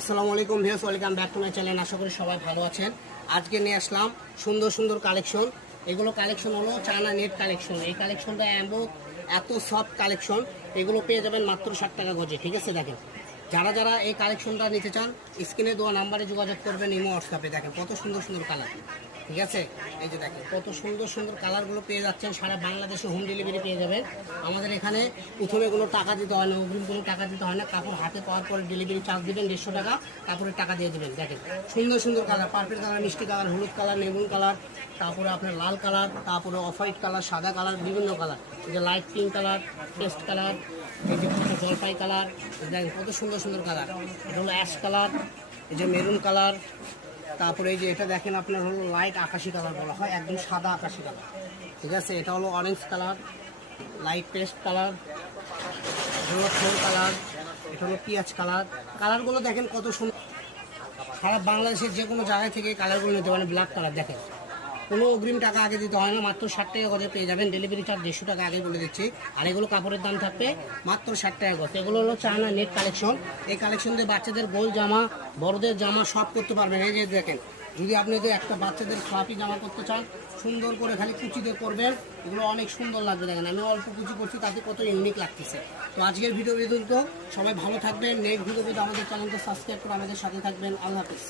আসসালামু আলাইকুম viewers, welcome back to my channel. আশা করি সবাই ভালো আছেন। আজকে নিয়ে আসলাম সুন্দর সুন্দর কালেকশন। এগুলো কালেকশন হলো চায়না নেট কালেকশন। এই কালেকশনটা এত সফট কালেকশন, এগুলো পেয়ে যাবেন মাত্র 60 টাকা গজে। ঠিক আছে, দেখেন যারা যারা এই কালেকশনটা নিতে চান স্ক্রিনে দেওয়া নাম্বারে যোগাযোগ করবেন, ইমো হোয়াটসঅ্যাপে। দেখেন কত সুন্দর সুন্দর কালার। ঠিক আছে, এই যে দেখেন কত সুন্দর সুন্দর কালারগুলো পেয়ে যাচ্ছেন। সারা বাংলাদেশে হোম ডেলিভারি পেয়ে যাবেন। আমাদের এখানে প্রথমে কোনো টাকা দিতে হয় না, অগ্রিম কোনো টাকা দিতে হয় না। কাপড় হাতে পাওয়ার পরে ডেলিভারি চার্জ দেবেন 150 টাকা, কাপড়ের টাকা দিয়ে দেবেন। দেখেন সুন্দর সুন্দর কালার, পার্পল কালার, মিষ্টি কালার, হলুদ কালার, মেরুন কালার, তারপরে আপনার লাল কালার, তারপরে অফ হোয়াইট কালার, সাদা কালার, বিভিন্ন কালার। এই যে light pink colour, paste colour, এই যে জলপাই কালার, দেখেন কত সুন্দর সুন্দর কালার। এটা হলো অ্যাশ কালার, এই যে মেরুন কালার, তারপরে এই যে এটা দেখেন আপনার হলো লাইট আকাশি কালার বলা হয়, একদম সাদা আকাশি কালার। ঠিক আছে, এটা হলো orange colour, light paste colour, এটা হলো ফোর কালার, এটা হলো পিঁয়াজ কালার। কালারগুলো দেখেন কত সুন্দর। সারা বাংলাদেশের যে কোনো জায়গায় থেকে কালারগুলো নিতে পারেন। ব্ল্যাক কালার দেখেন, কোনো অগ্রিম টাকা আগে দিতে হয় না, মাত্র 60 টাকা গজে পেয়ে যাবেন। ডেলিভারি চার্জ 150 টাকা আগে বলে দিচ্ছি। আর এগুলো কাপড়ের দাম থাকবে মাত্র 60 টাকা গজ। এগুলো হলো চায়না নেট কালেকশন। এই কালেকশন দিয়ে বাচ্চাদের গোল জামা, বড়দের জামা সব করতে পারবেন। এই যে দেখেন, যদি আপনি একটা বাচ্চাদের ফ্লাফি জামা করতে চান, সুন্দর করে খালি কুচি দিয়ে করবেন, এগুলো অনেক সুন্দর লাগবে। দেখেন আমি অল্প কুচি করছি, তাতে কত ইউনিক লাগতেছে। তো আজকের ভিডিও পর্যন্ত, সবাই ভালো থাকবেন। নেক্সট ভিডিও পেতে আমাদের চ্যানেলটা সাবস্ক্রাইব করে আমাদের সাথে থাকবেন। আল্লাহ হাফিজ।